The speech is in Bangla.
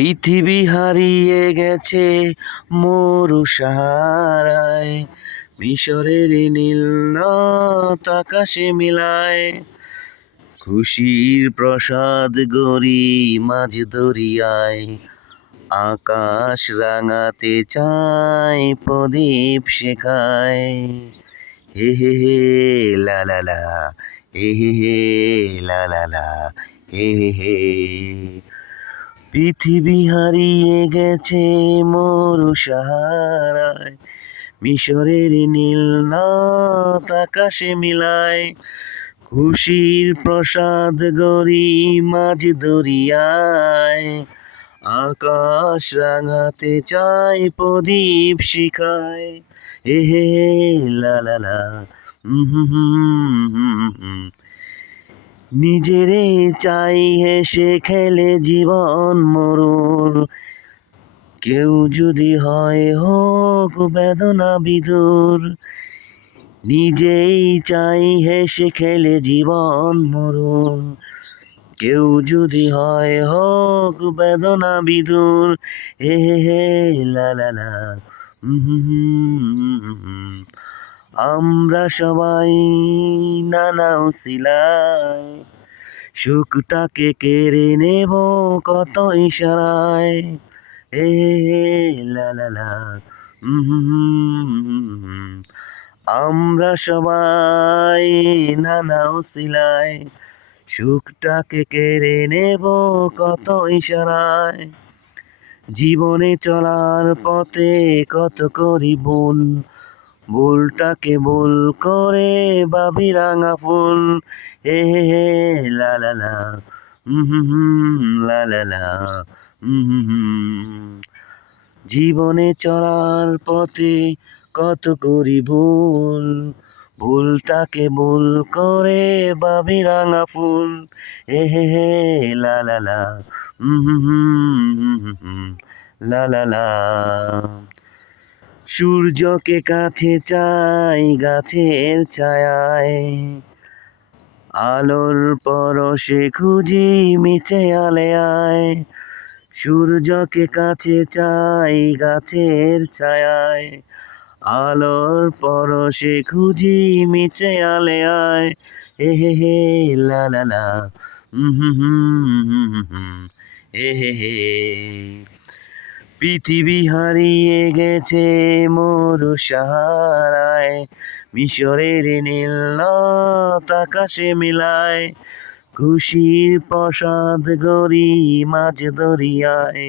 পৃথিবী হারিয়ে গেছে মরু সাহারায়। মিশরের নীল আকাশে মিলায়। খুশির প্রসাদ গরি মাঝ দরিয়ায়। আকাশ রাঙাতে চায়, প্রদীপ শেখায়। হে হে হে, লা লা লা। হে হে হে, লা লা লা। হে হে হে। পৃথিবী হারিয়ে গেছে মরু সাহারায়। মিশরের নীল আকাশে মিলায়। খুশির প্রসাদ গরি মাঝ দরিয়ায়। আকাশ রাঙাতে চাই প্রদীপ শিখায়। হে হে লা লা লা হুম হুম হুম হুম। নিজেরে চাই হেসে খেলে জীবন মরুর। কেউ যদি হয় হোক বেদনা বিদুর। নিজেই চাই হেসে খেলে জীবন মরুর। কেউ যদি হয় হোক বেদনা বিদুর। হে হে লা লা লা। আমরা সবাই নানা উসিলায় সুখটাকে কেড়ে নেব কত ইশারায় হে হে লা। আমরা সবাই নানা উসিলায় সুখটাকে কেড়ে নেব কত ইশারায় জীবনে চলার পথে কত করি ভুল ভুলটাকে ভুল করে বাবি রাঙা ফুল। হে হে হে, লা হুম হুম হুম, লা লা লা হুম হুম হুম। জীবনে চলার পথে কত করি ভুল। ভুলটাকে ভুল করে বাবি রাঙা ফুল। হে হে হে, লা হুম লা। সূর্যকে কাছে চাই, গাছের ছায়ায়। আলোর পরশে খুঁজি মিছে আলেয়ায়। সূর্যকে কাছে চাই, গাছের ছায়ায়। আলোর পরশে খুঁজি মিছে আলেয়ায়। হে হে হে, লা লা লা। হুম হুম হুম হুম হুম হে হে হে। পৃথিবী হারিয়ে গেছে মরু সাহারায়। মিশরের নীল আকাশে মিলায় খুশির প্রসাদ গরি মাঝ দরিয়ায়।